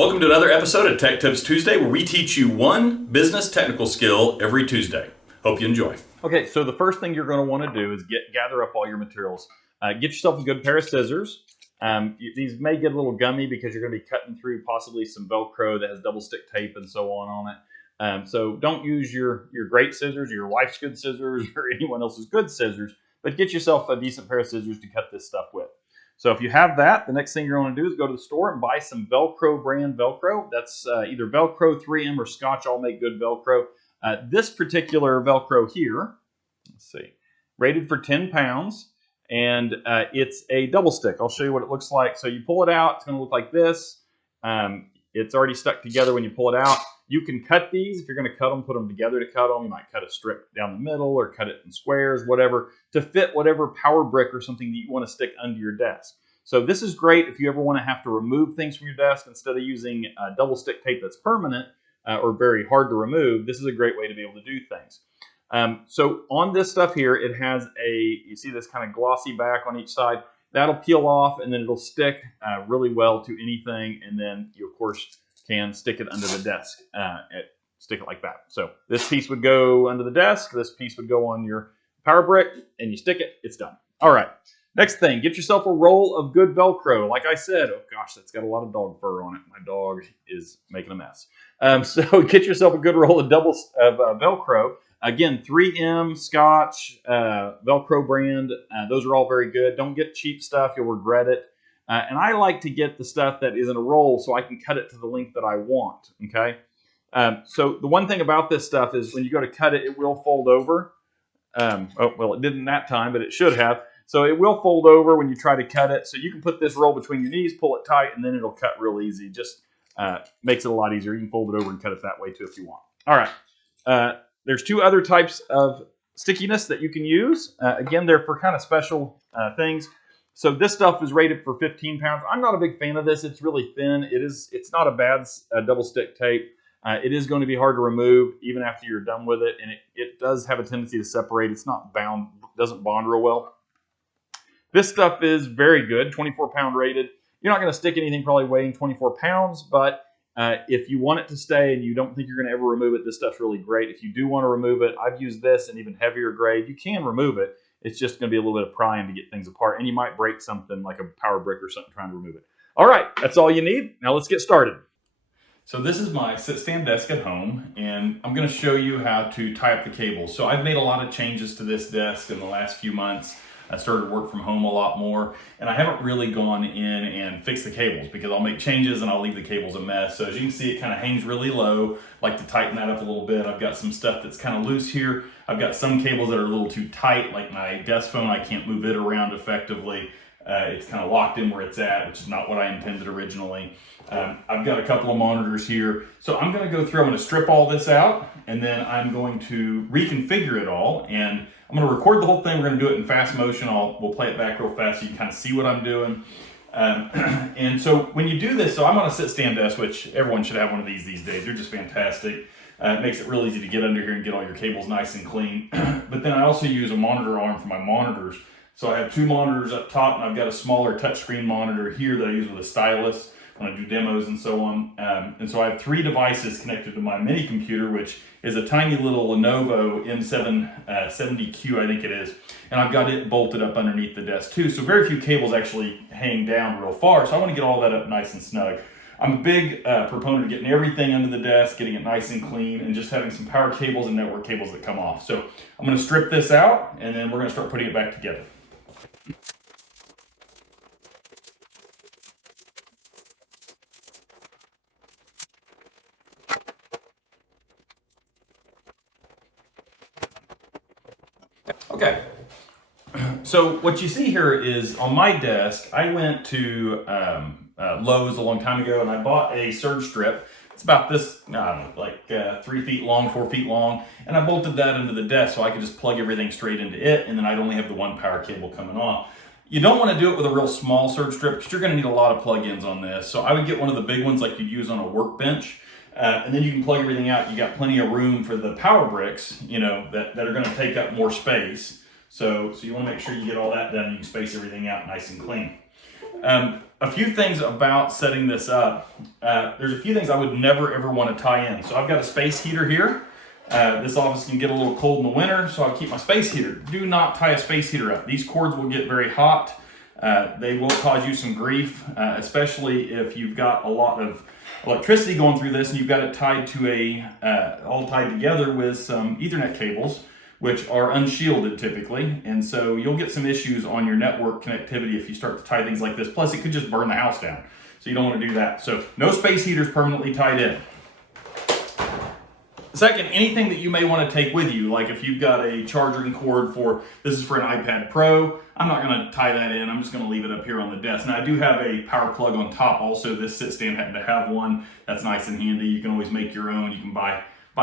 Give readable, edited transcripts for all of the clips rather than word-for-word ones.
Welcome to another episode of Tech Tips Tuesday, where we teach you one business technical skill every Tuesday. Hope you enjoy. Okay, so the first thing you're going to want to do is gather up all your materials. Get yourself a good pair of scissors. These may get a little gummy because you're going to be cutting through possibly some Velcro that has double stick tape and so on it. So don't use your great scissors, or your wife's good scissors, or anyone else's good scissors, but get yourself a decent pair of scissors to cut this stuff with. So if you have that, the next thing you're going to do is go to the store and buy some Velcro brand Velcro. That's either Velcro, 3M, or Scotch. All make good Velcro. This particular Velcro here, let's see, rated for 10 pounds, and it's a double stick. I'll show you what it looks like. So you pull it out, it's going to look like this. It's already stuck together when you pull it out. You can cut these. If you're going to cut them, put them together to cut them. You might cut a strip down the middle or cut it in squares, whatever, to fit whatever power brick or something that you want to stick under your desk. So this is great if you ever want to have to remove things from your desk instead of using double stick tape that's permanent or very hard to remove. This is a great way to be able to do things. So on this stuff here, it has you see this kind of glossy back on each side. That'll peel off and then it'll stick really well to anything. And then you, of course, can stick it under the desk, stick it like that. So this piece would go under the desk, this piece would go on your power brick, and you stick it, it's done. All right, next thing, get yourself a roll of good Velcro. Like I said, oh gosh, that's got a lot of dog fur on it. My dog is making a mess. So get yourself a good roll of Velcro. Again, 3M, Scotch, Velcro brand, those are all very good. Don't get cheap stuff, you'll regret it. And I like to get the stuff that is in a roll so I can cut it to the length that I want, okay? So the one thing about this stuff is when you go to cut it, it will fold over. Oh, well, it didn't that time, but it should have. So it will fold over when you try to cut it. So you can put this roll between your knees, pull it tight, and then it'll cut real easy. Just makes it a lot easier. You can fold it over and cut it that way too if you want. All right. There's two other types of stickiness that you can use. Again, they're for kind of special things. So this stuff is rated for 15 pounds. I'm not a big fan of this. It's really thin. It's not a bad double stick tape. It is going to be hard to remove even after you're done with it. And it does have a tendency to separate. It's not bound, doesn't bond real well. This stuff is very good, 24-pound rated. You're not going to stick anything probably weighing 24 pounds, but if you want it to stay and you don't think you're going to ever remove it, this stuff's really great. If you do want to remove it, I've used this and even heavier grade. You can remove it. It's just going to be a little bit of prying to get things apart, and you might break something like a power brick or something trying to remove it. All right, that's all you need. Now let's get started. So this is my sit-stand desk at home, and I'm going to show you how to tie up the cables. So I've made a lot of changes to this desk in the last few months. I started to work from home a lot more, and I haven't really gone in and fixed the cables because I'll make changes and I'll leave the cables a mess. So as you can see, it kind of hangs really low. I like to tighten that up a little bit. I've got some stuff that's kind of loose here. I've got some cables that are a little too tight, like my desk phone. I can't move it around effectively. It's kind of locked in where it's at, which is not what I intended originally. I've got a couple of monitors here. So I'm going to go through, I'm going to strip all this out, and then I'm going to reconfigure it all, and I'm going to record the whole thing. We're going to do it in fast motion. We'll play it back real fast so you can kind of see what I'm doing. And so when you do this, so I'm on a sit-stand desk, which everyone should have one of these days. They're just fantastic. It makes it real easy to get under here and get all your cables nice and clean. But then I also use a monitor arm for my monitors. So I have two monitors up top, and I've got a smaller touchscreen monitor here that I use with a stylus when I do demos and so on. And so I have three devices connected to my mini computer, which is a tiny little Lenovo M770Q, I think it is. And I've got it bolted up underneath the desk too. So very few cables actually hang down real far. So I want to get all that up nice and snug. I'm a big proponent of getting everything under the desk, getting it nice and clean, and just having some power cables and network cables that come off. So I'm going to strip this out, and then we're going to start putting it back together. Okay, so what you see here is on my desk, I went to Lowe's a long time ago and I bought a surge strip. It's about this, I don't know, like 3 feet long, 4 feet long, and I bolted that into the desk so I could just plug everything straight into it, and then I'd only have the one power cable coming off. You don't want to do it with a real small surge strip because you're going to need a lot of plug-ins on this. So I would get one of the big ones like you'd use on a workbench. And then you can plug everything out. You got plenty of room for the power bricks, you know, that are going to take up more space. So you want to make sure you get all that done and you can space everything out nice and clean. A few things about setting this up. There's a few things I would never ever want to tie in. So I've got a space heater here. This office can get a little cold in the winter, so I'll keep my space heater. Do not tie a space heater up. These cords will get very hot. They will cause you some grief, especially if you've got a lot of electricity going through this and you've got it tied to all tied together with some Ethernet cables, which are unshielded typically. And so you'll get some issues on your network connectivity if you start to tie things like this. Plus it could just burn the house down. So you don't want to do that. So no space heaters permanently tied in. Second, anything that you may want to take with you, like if you've got a charging cord this is for an iPad Pro, I'm not going to tie that in, I'm just going to leave it up here on the desk. Now I do have a power plug on top also. This sit stand happened to have one. That's nice and handy. You can always make your own. You can buy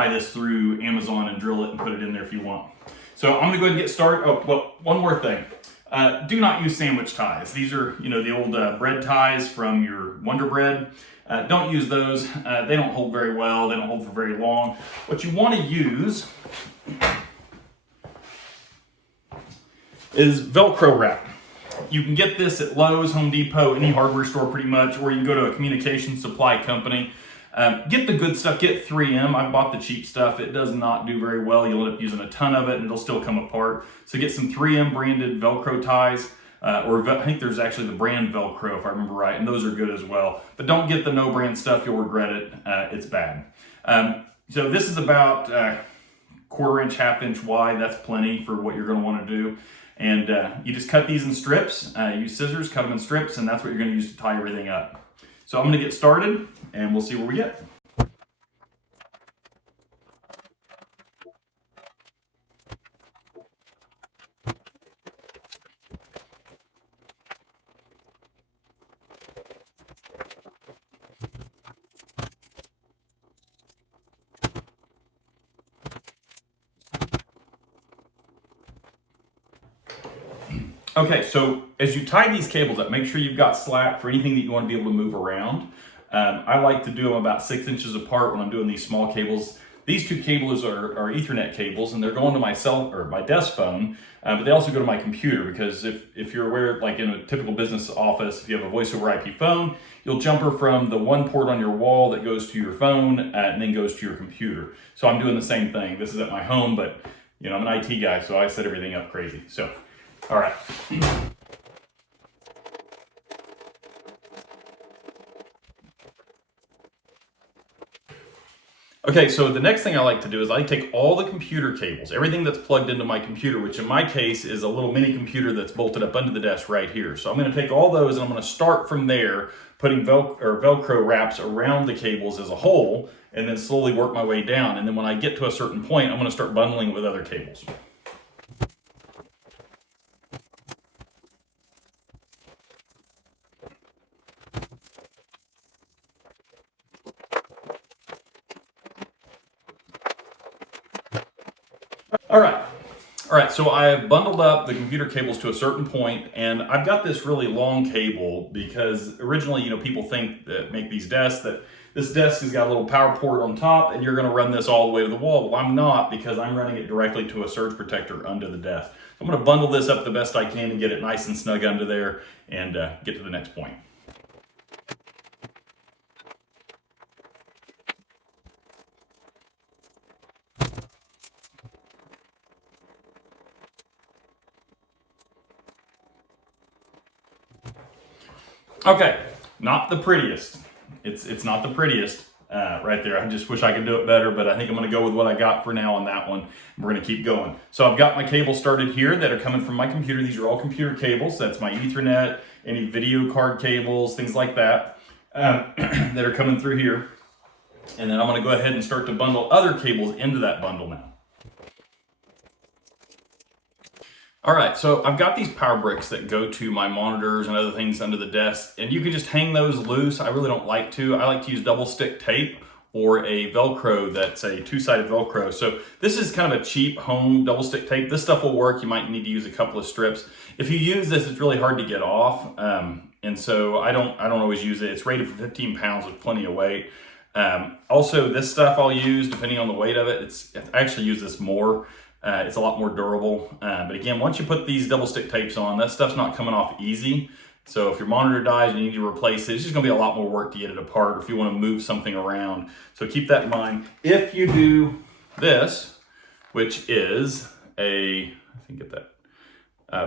this through Amazon and drill it and put it in there if you want. So I'm going to go ahead and get started. Oh, well, one more thing. Do not use sandwich ties. These are, the old bread ties from your Wonder Bread. Don't use those. They don't hold very well. They don't hold for very long. What you want to use is Velcro wrap. You can get this at Lowe's, Home Depot, any hardware store pretty much, or you can go to a communication supply company. Get the good stuff. Get 3M. I bought the cheap stuff. It does not do very well. You'll end up using a ton of it and it'll still come apart. So get some 3M branded Velcro ties. I think there's actually the brand Velcro if I remember right, and those are good as well. But don't get the no brand stuff, you'll regret it. It's bad. So this is about 1/4 inch, 1/2 inch wide. That's plenty for what you're going to want to do. And you just cut these in strips. Use scissors, cut them in strips, and that's what you're going to use to tie everything up. So I'm going to get started, and we'll see where we get. Okay, so as you tie these cables up, make sure you've got slack for anything that you want to be able to move around. I like to do them about 6 inches apart when I'm doing these small cables. These two cables are Ethernet cables, and they're going to my desk phone, but they also go to my computer, because if you're aware, like in a typical business office, if you have a voice over IP phone, you'll jumper from the one port on your wall that goes to your phone and then goes to your computer. So I'm doing the same thing. This is at my home, but I'm an IT guy, so I set everything up crazy. So, all right. Okay, so the next thing I like to do is I take all the computer cables, everything that's plugged into my computer, which in my case is a little mini computer that's bolted up under the desk right here. So I'm going to take all those and I'm going to start from there, putting Velcro wraps around the cables as a whole, and then slowly work my way down. And then when I get to a certain point, I'm going to start bundling it with other cables. All right, so I have bundled up the computer cables to a certain point, and I've got this really long cable because originally, people think that make these desks that this desk has got a little power port on top and you're gonna run this all the way to the wall. Well, I'm not, because I'm running it directly to a surge protector under the desk. So I'm gonna bundle this up the best I can and get it nice and snug under there and get to the next point. Okay, not the prettiest. It's not the prettiest right there. I just wish I could do it better, but I think I'm gonna go with what I got for now on that one. We're gonna keep going. So I've got my cables started here that are coming from my computer. These are all computer cables. That's my Ethernet, any video card cables, things like that, that are coming through here. And then I'm gonna go ahead and start to bundle other cables into that bundle now. All right, so I've got these power bricks that go to my monitors and other things under the desk, and you can just hang those loose. I really don't like to. I like to use double stick tape or a Velcro that's a two-sided Velcro. So this is kind of a cheap home double stick tape. This stuff will work. You might need to use a couple of strips. If you use this, it's really hard to get off, and so I don't always use it. It's rated for 15 pounds with plenty of weight. Also, this stuff I'll use depending on the weight of it. I actually use this more. It's a lot more durable. But again, once you put these double stick tapes on, that stuff's not coming off easy. So if your monitor dies and you need to replace it, it's just gonna be a lot more work to get it apart, or if you wanna move something around. So keep that in mind. If you do this, which is I think get that,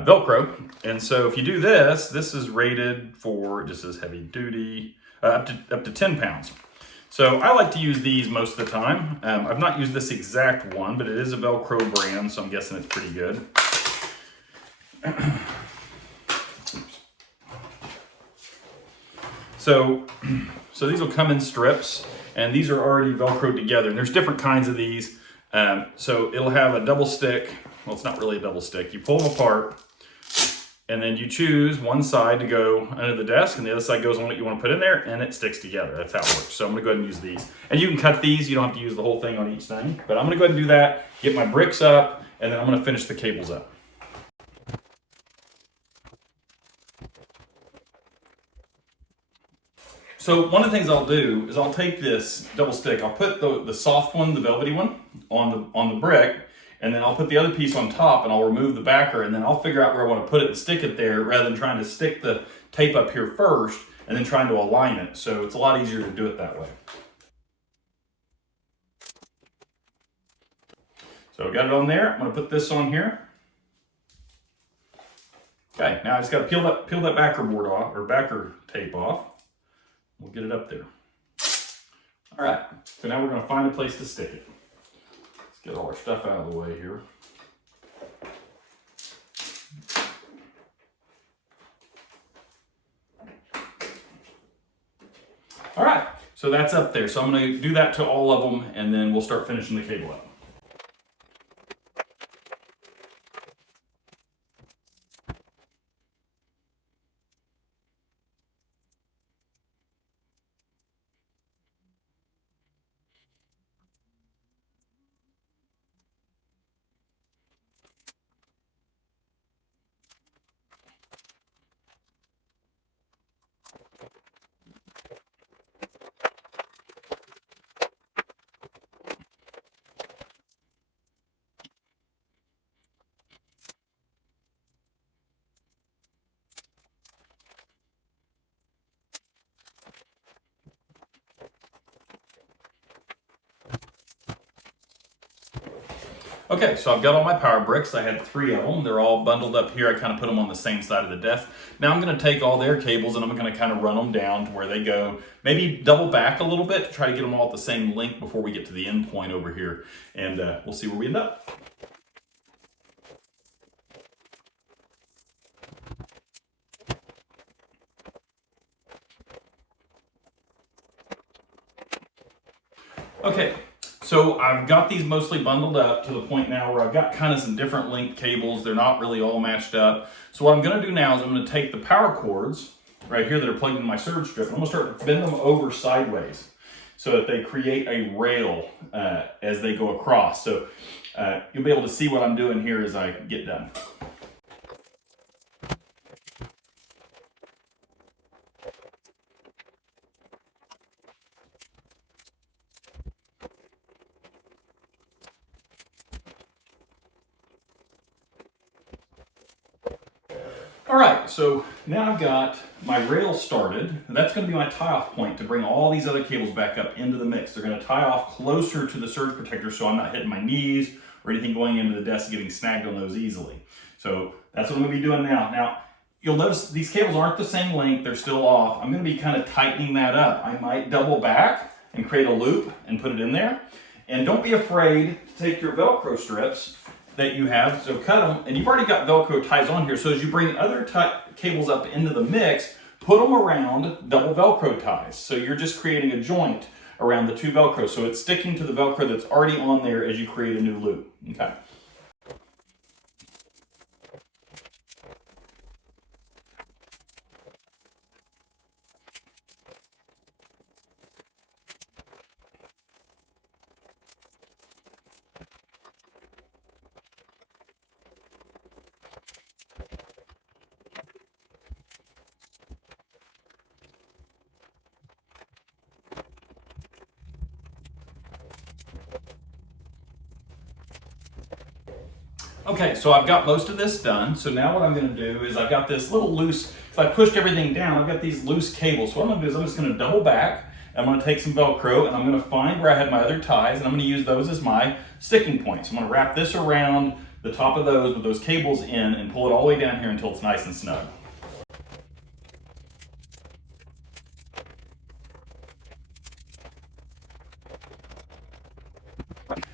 Velcro. And so if you do this, this is rated for, just as heavy duty, up to 10 pounds. So I like to use these most of the time. I've not used this exact one, but it is a Velcro brand, so I'm guessing it's pretty good. So these will come in strips, and these are already Velcroed together. And there's different kinds of these. So it'll have a double stick. Well, it's not really a double stick. You pull them apart, and then you choose one side to go under the desk, and the other side goes on what you want to put in there, and it sticks together. That's how it works. So I'm gonna go ahead and use these. And you can cut these. You don't have to use the whole thing on each thing. But I'm gonna go ahead and do that, get my bricks up, and then I'm gonna finish the cables up. So one of the things I'll do is I'll take this double stick, I'll put the soft one, the velvety one, on the brick, and then I'll put the other piece on top, and I'll remove the backer, and then I'll figure out where I want to put it and stick it there, rather than trying to stick the tape up here first and then trying to align it. So it's a lot easier to do it that way. So I got it on there. I'm going to put this on here. Okay, now I just got to peel that backer board off, or backer tape off. We'll get it up there. All right, so now we're going to find a place to stick it. Let's get all our stuff out of the way here. All right, so that's up there. So I'm going to do that to all of them, and then we'll start finishing the cable up. Okay, so I've got all my power bricks. I had 3 of them. They're all bundled up here. I kind of put them on the same side of the desk. Now I'm going to take all their cables and I'm going to kind of run them down to where they go. Maybe double back a little bit to try to get them all at the same length before we get to the end point over here. And we'll see where we end up. Okay. So I've got these mostly bundled up to the point now where I've got kind of some different length cables. They're not really all matched up. So what I'm going to do now is I'm going to take the power cords right here that are plugged into my surge strip, and I'm going to start to bend them over sideways so that they create a rail as they go across. So you'll be able to see what I'm doing here as I get done. All right, so now I've got my rail started, and that's going to be my tie-off point to bring all these other cables back up into the mix. They're going to tie off closer to the surge protector so I'm not hitting my knees or anything going into the desk getting snagged on those easily. So that's what I'm going to be doing now. Now, you'll notice these cables aren't the same length, they're still off. I'm going to be kind of tightening that up. I might double back and create a loop and put it in there. And don't be afraid to take your Velcro strips that you have, so cut them, and you've already got Velcro ties on here, so as you bring other cables up into the mix, put them around double Velcro ties. So you're just creating a joint around the 2 Velcro, so it's sticking to the Velcro that's already on there as you create a new loop. Okay. Okay, so I've got most of this done. So now what I'm going to do is I've got this little loose, if I pushed everything down, I've got these loose cables. So what I'm going to do is I'm just going to double back. I'm going to take some Velcro and I'm going to find where I had my other ties and I'm going to use those as my sticking points. I'm going to wrap this around the top of those with those cables in and pull it all the way down here until it's nice and snug.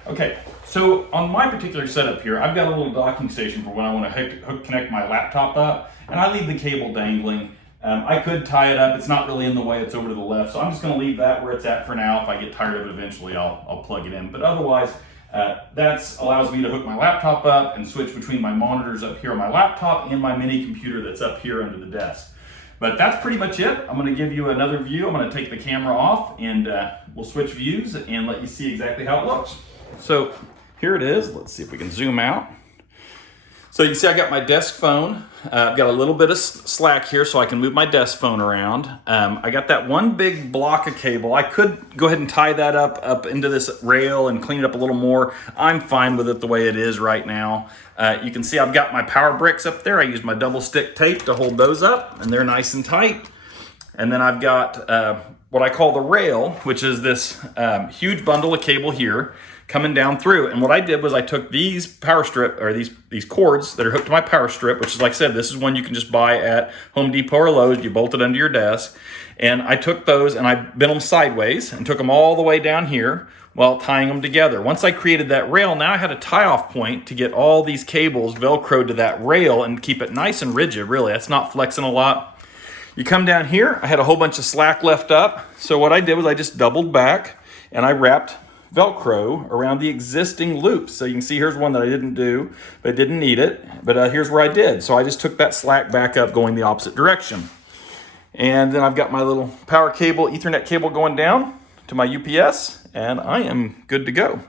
Okay, so on my particular setup here, I've got a little docking station for when I want to connect my laptop up, and I leave the cable dangling. I could tie it up, it's not really in the way, it's over to the left, so I'm just going to leave that where it's at for now. If I get tired of it eventually, I'll plug it in, but otherwise, that allows me to hook my laptop up and switch between my monitors up here on my laptop and my mini computer that's up here under the desk. But that's pretty much it. I'm going to give you another view. I'm going to take the camera off and we'll switch views and let you see exactly how it looks. So here it is. Let's see if we can zoom out. So you can see I got my desk phone. I've got a little bit of slack here so I can move my desk phone around. I got that one big block of cable. I could go ahead and tie that up into this rail and clean it up a little more. I'm fine with it the way it is right now. You can see I've got my power bricks up there. I use my double stick tape to hold those up and they're nice and tight. And then I've got what I call the rail, which is this huge bundle of cable here coming down through. And what I did was I took these power strip, or these cords that are hooked to my power strip, which is, like I said, this is one you can just buy at Home Depot or Lowe's. You bolt it under your desk. And I took those and I bent them sideways and took them all the way down here while tying them together. Once I created that rail, now I had a tie-off point to get all these cables Velcroed to that rail and keep it nice and rigid, really. That's not flexing a lot. You come down here, I had a whole bunch of slack left up. So what I did was I just doubled back and I wrapped Velcro around the existing loops. So you can see here's one that I didn't do, but I didn't need it. But here's where I did. So I just took that slack back up going the opposite direction. And then I've got my little power cable, Ethernet cable going down to my UPS, and I am good to go.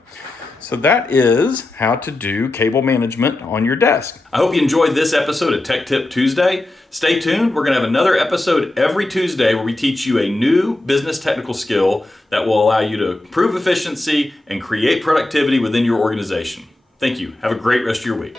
So that is how to do cable management on your desk. I hope you enjoyed this episode of Tech Tip Tuesday. Stay tuned. We're going to have another episode every Tuesday where we teach you a new business technical skill that will allow you to improve efficiency and create productivity within your organization. Thank you. Have a great rest of your week.